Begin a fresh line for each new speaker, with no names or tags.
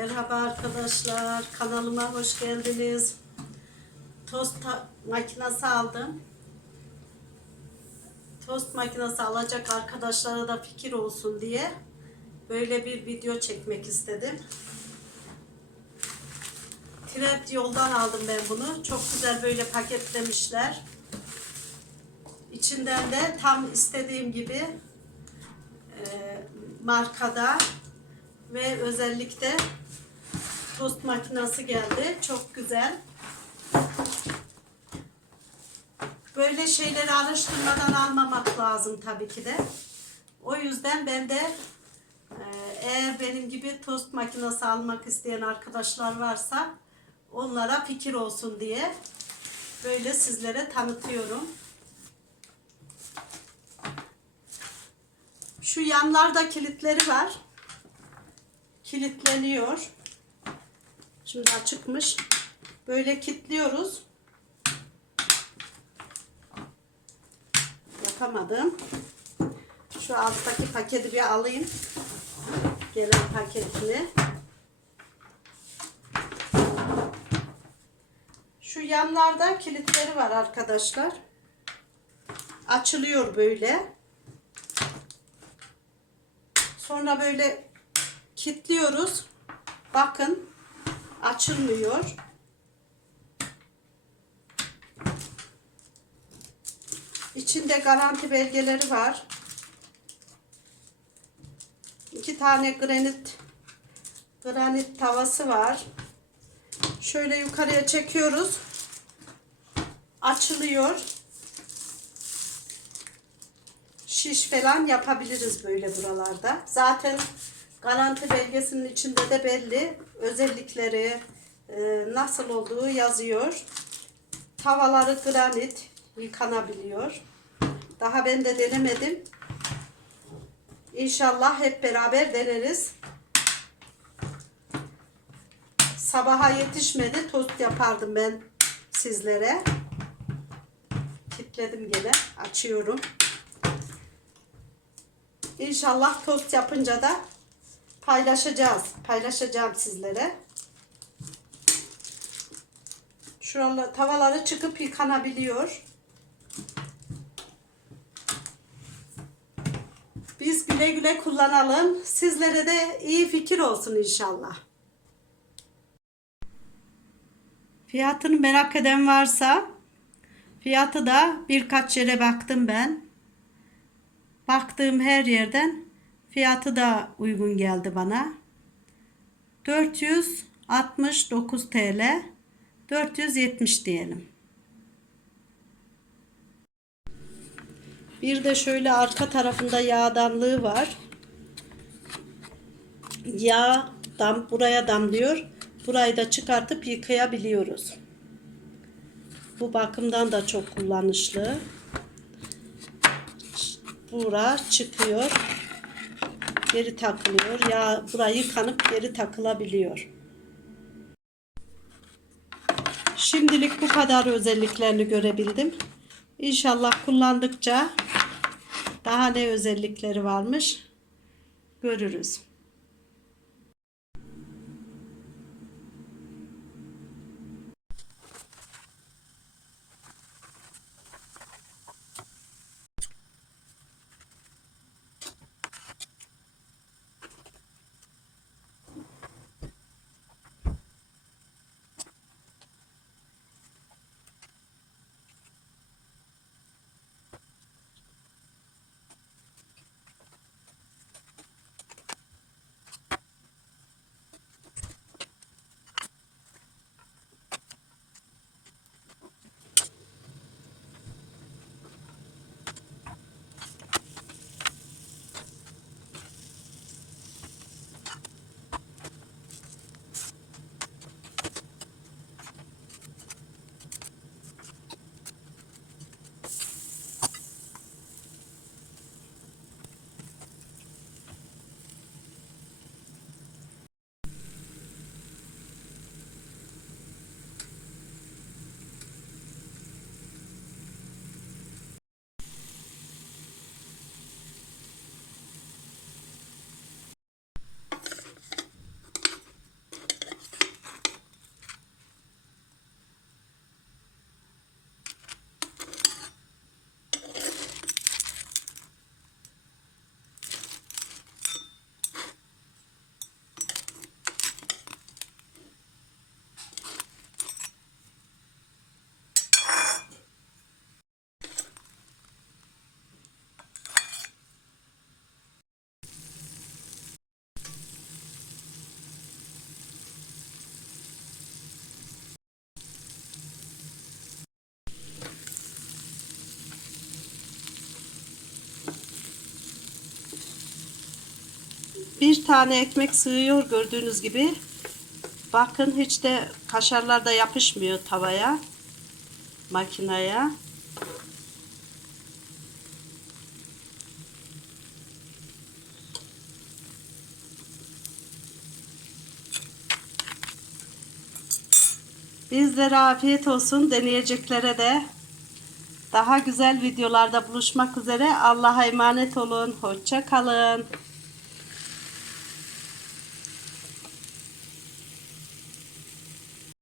Merhaba arkadaşlar, kanalıma hoş geldiniz. Tost makinesi aldım. Tost makinesi alacak arkadaşlara da fikir olsun diye böyle bir video çekmek istedim. Trend yoldan aldım ben bunu. Çok güzel böyle paketlemişler. İçinden de tam istediğim gibi e, markada ve özellikle tost makinesi geldi. Çok güzel. Böyle şeyleri araştırmadan almamak lazım tabii ki de. O yüzden ben de e, eğer benim gibi tost makinesi almak isteyen arkadaşlar varsa onlara fikir olsun diye böyle sizlere tanıtıyorum. Şu yanlarda kilitleri var kilitleniyor. Şimdi açıkmış. Böyle kilitliyoruz. Yapamadım. Şu alttaki paketi bir alayım. Gelen paketini. Şu yanlarda kilitleri var arkadaşlar. Açılıyor böyle. Sonra böyle kilitliyoruz. Bakın açılmıyor. İçinde garanti belgeleri var. İki tane granit granit tavası var. Şöyle yukarıya çekiyoruz. Açılıyor. Şiş falan yapabiliriz böyle buralarda. Zaten Garanti belgesinin içinde de belli özellikleri e, nasıl olduğu yazıyor. Tavaları granit yıkanabiliyor. Daha ben de denemedim. İnşallah hep beraber deneriz. Sabaha yetişmedi. Tost yapardım ben sizlere. Kilitledim gene. Açıyorum. İnşallah tost yapınca da paylaşacağız. Paylaşacağım sizlere. Şuralar tavaları çıkıp yıkanabiliyor. Biz güle güle kullanalım. Sizlere de iyi fikir olsun inşallah. Fiyatını merak eden varsa fiyatı da birkaç yere baktım ben. Baktığım her yerden Fiyatı da uygun geldi bana. 469 TL 470 diyelim. Bir de şöyle arka tarafında yağdanlığı var. Yağ dam buraya damlıyor. Burayı da çıkartıp yıkayabiliyoruz. Bu bakımdan da çok kullanışlı. Bura çıkıyor geri takılıyor. Ya burayı yıkanıp geri takılabiliyor. Şimdilik bu kadar özelliklerini görebildim. İnşallah kullandıkça daha ne özellikleri varmış görürüz. Bir tane ekmek sığıyor gördüğünüz gibi. Bakın hiç de kaşarlar da yapışmıyor tavaya. Makineye. Bizlere afiyet olsun. Deneyeceklere de daha güzel videolarda buluşmak üzere. Allah'a emanet olun. Hoşça kalın.